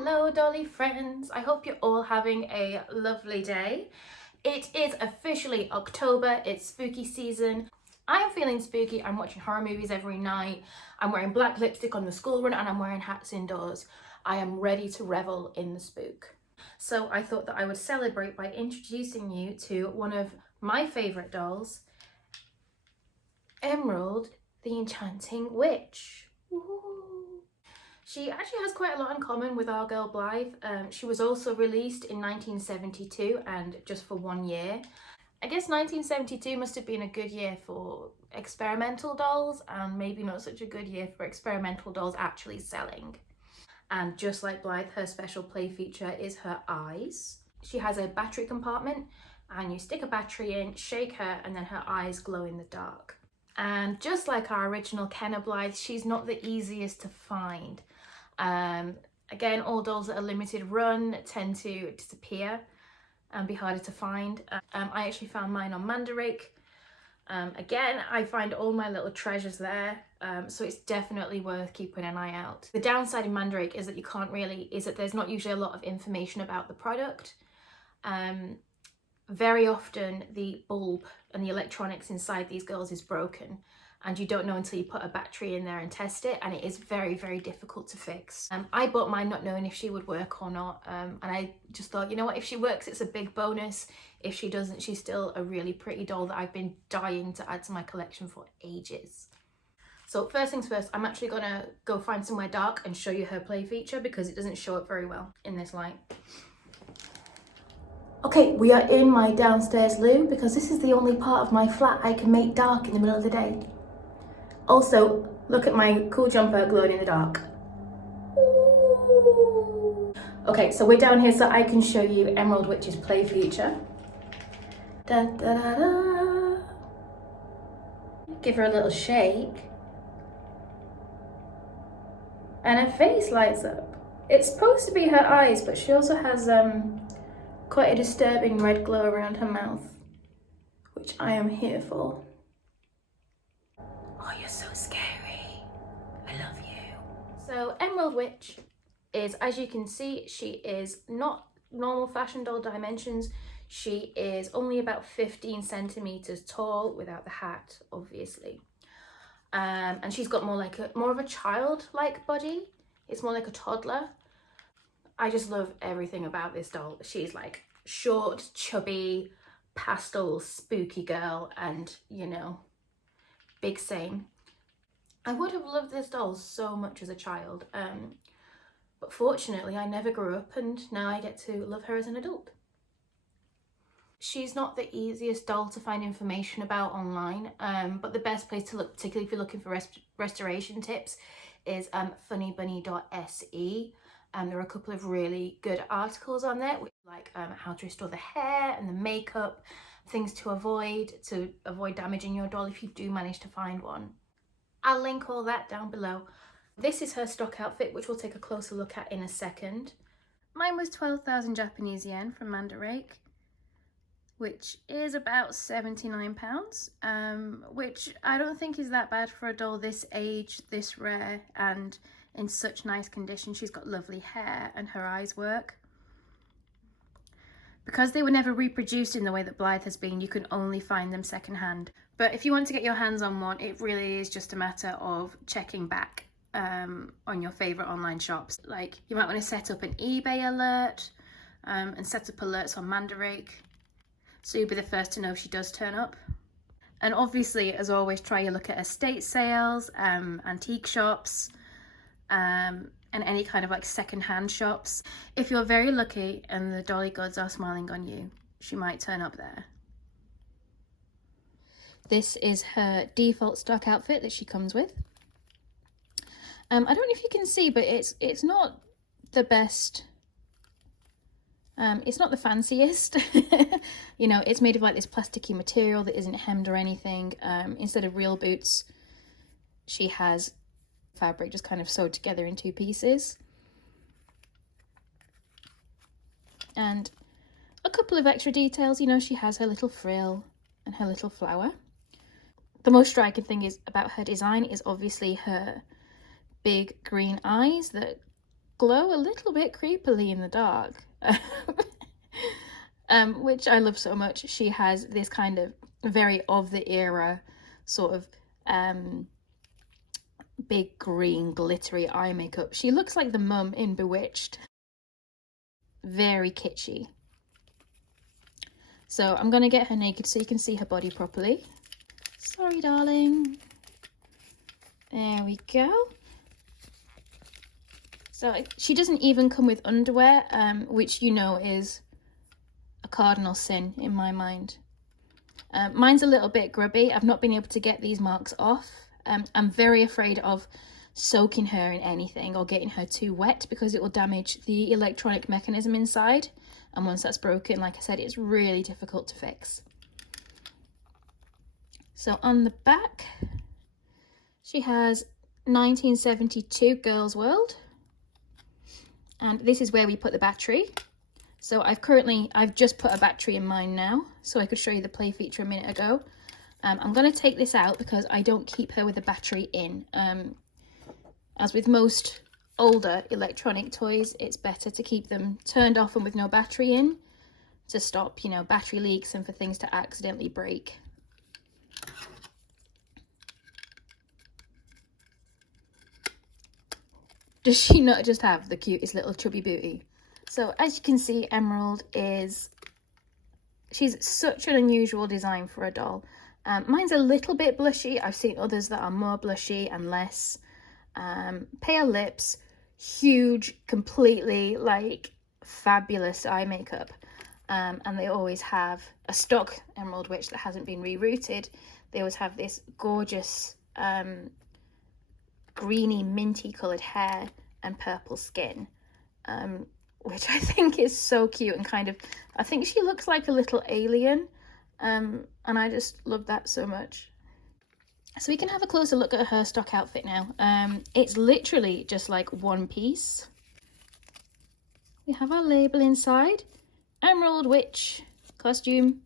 Hello dolly friends, I hope you're all having a lovely day. It is officially October, it's spooky season. I am feeling spooky. I'm watching horror movies every night. I'm wearing black lipstick on the school run and I'm wearing hats indoors. I am ready to revel in the spook. So I thought that I would celebrate by introducing you to one of my favourite dolls, Emerald, the Enchanting Witch. Woo-hoo. She actually has quite a lot in common with our girl Blythe. She was also released in 1972 and just for 1 year. I guess 1972 must have been a good year for experimental dolls and maybe not such a good year for experimental dolls actually selling. And just like Blythe, her special play feature is her eyes. She has a battery compartment and you stick a battery in, shake her, and then her eyes glow in the dark. And just like our original Kenna Blythe, she's not the easiest to find. Again, all dolls that are limited run tend to disappear and be harder to find. I actually found mine on Mandarake. Again, I find all my little treasures there, so it's definitely worth keeping an eye out. The downside in Mandarake is that there's not usually a lot of information about the product. Very often the bulb and the electronics inside these girls is broken and you don't know until you put a battery in there and test it, and it is very, very difficult to fix. I bought mine not knowing if she would work or not, and I just thought, you know what, if she works it's a big bonus. If she doesn't, she's still a really pretty doll that I've been dying to add to my collection for ages. So first things first, I'm actually gonna go find somewhere dark and show you her play feature because it doesn't show up very well in this light. Okay, we are in my downstairs loo because this is the only part of my flat I can make dark in the middle of the day. Also, look at my cool jumper glowing in the dark. Ooh. Okay, so we're down here so I can show you Emerald Witch's play feature. Da, da, da, da. Give her a little shake. And her face lights up. It's supposed to be her eyes, but she also has quite a disturbing red glow around her mouth, which I am here for. Oh, you're so scary. I love you. So Emerald Witch is, as you can see, she is not normal fashion doll dimensions. She is only about 15 centimeters tall without the hat, obviously. And she's got more of a childlike body. It's more like a toddler. I just love everything about this doll. She's like short, chubby, pastel, spooky girl, and you know, big same. I would have loved this doll so much as a child, but fortunately I never grew up and now I get to love her as an adult. She's not the easiest doll to find information about online, but the best place to look, particularly if you're looking for restoration tips, is funnybunny.se. There are a couple of really good articles on there, like how to restore the hair and the makeup, things to avoid damaging your doll if you do manage to find one. I'll link all that down below. This is her stock outfit, which we'll take a closer look at in a second. Mine was 12,000 Japanese yen from Mandarake, which is about £79, which I don't think is that bad for a doll this age, this rare, and in such nice condition. She's got lovely hair and her eyes work. Because they were never reproduced in the way that Blythe has been, you can only find them secondhand. But if you want to get your hands on one, it really is just a matter of checking back on your favourite online shops. Like, you might want to set up an eBay alert and set up alerts on Mandarake, so you'll be the first to know if she does turn up. And obviously, as always, try your luck at estate sales, antique shops, and any kind of like second-hand shops. If you're very lucky and the dolly gods are smiling on you, she might turn up there. This is her default stock outfit that she comes with. I don't know if you can see, but it's not the best. It's not the fanciest. You know, it's made of like this plasticky material that isn't hemmed or anything. Instead of real boots, she has fabric just kind of sewed together in 2 pieces. And a couple of extra details, you know, she has her little frill and her little flower. The most striking thing about her design is obviously her big green eyes that glow a little bit creepily in the dark. Which I love so much. She has this kind of very of the era sort of big green glittery eye makeup. She looks like the mum in Bewitched. Very kitschy. So I'm going to get her naked so you can see her body properly. Sorry, darling. There we go. So she doesn't even come with underwear, which you know is a cardinal sin in my mind. Mine's a little bit grubby. I've not been able to get these marks off. I'm very afraid of soaking her in anything or getting her too wet because it will damage the electronic mechanism inside. And once that's broken, like I said, it's really difficult to fix. So on the back, she has 1972 Girls World. And this is where we put the battery. So I've just put a battery in mine now, so I could show you the play feature a minute ago. I'm going to take this out because I don't keep her with a battery in. As with most older electronic toys, it's better to keep them turned off and with no battery in to stop, you know, battery leaks and for things to accidentally break. Does she not just have the cutest little chubby booty? So as you can see, Emerald she's such an unusual design for a doll. Mine's a little bit blushy. I've seen others that are more blushy and less. Pale lips, huge, completely like fabulous eye makeup. And they always have a stock Emerald Witch that hasn't been rerouted. They always have this gorgeous greeny minty coloured hair and purple skin, which I think is so cute and kind of, I think she looks like a little alien, and I just love that so much. So we can have a closer look at her stock outfit now. It's literally just like one piece. We have our label inside, Emerald Witch costume,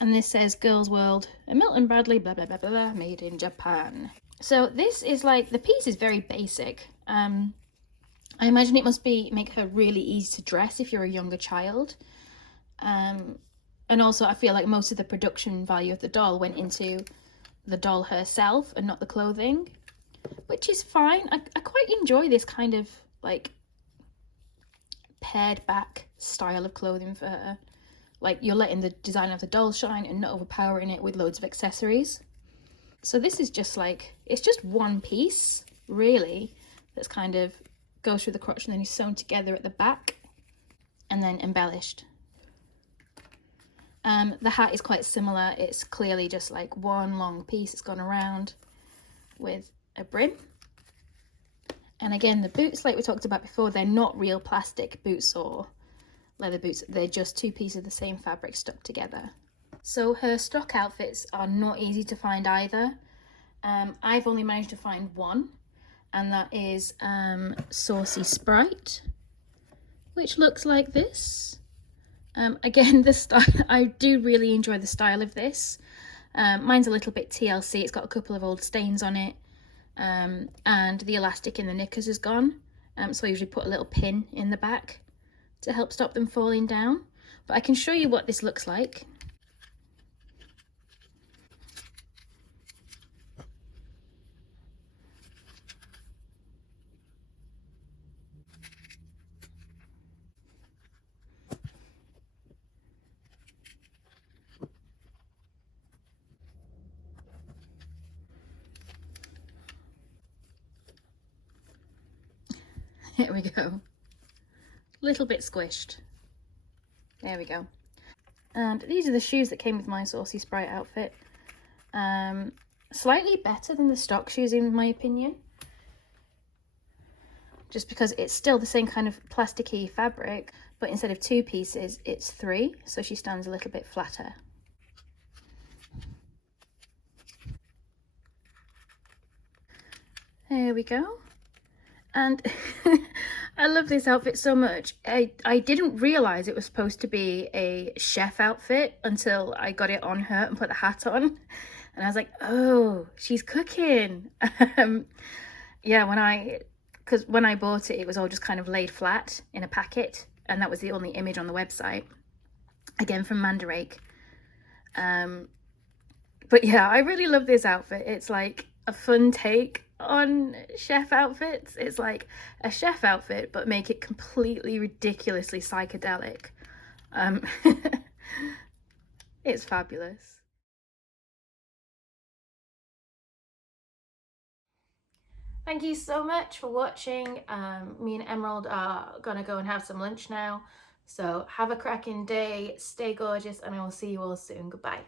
and this says Girls World, a Milton Bradley blah blah blah blah, made in Japan. So this is like, the piece is very basic. I imagine it must make her really easy to dress if you're a younger child. And also I feel like most of the production value of the doll went into the doll herself and not the clothing, which is fine. I quite enjoy this kind of like pared back style of clothing for her. Like, you're letting the design of the doll shine and not overpowering it with loads of accessories. So this is just like, it's just one piece, really, that's kind of goes through the crotch and then is sewn together at the back and then embellished. The hat is quite similar. It's clearly just like one long piece that's gone around with a brim. And again, the boots, like we talked about before, they're not real plastic boots or leather boots. They're just two pieces of the same fabric stuck together. So her stock outfits are not easy to find either. I've only managed to find one, and that is Saucy Sprite, which looks like this. Again, the style, I do really enjoy the style of this. Mine's a little bit TLC. It's got a couple of old stains on it, and the elastic in the knickers is gone. So I usually put a little pin in the back to help stop them falling down. But I can show you what this looks like. Here we go. Little bit squished. There we go. And these are the shoes that came with my Saucy Sprite outfit. Slightly better than the stock shoes in my opinion. Just because it's still the same kind of plasticky fabric, but instead of two pieces, it's three. So she stands a little bit flatter. There we go. And I love this outfit so much. I didn't realise it was supposed to be a chef outfit until I got it on her and put the hat on. And I was like, oh, she's cooking. Yeah, when I because when I bought it, it was all just kind of laid flat in a packet, and that was the only image on the website. Again, from Mandarake. But yeah, I really love this outfit. It's like a fun take on chef outfits. It's like a chef outfit, but make it completely ridiculously psychedelic. It's fabulous. Thank you so much for watching. Me and Emerald are gonna go and have some lunch now. So have a cracking day, stay gorgeous, and I will see you all soon. Goodbye.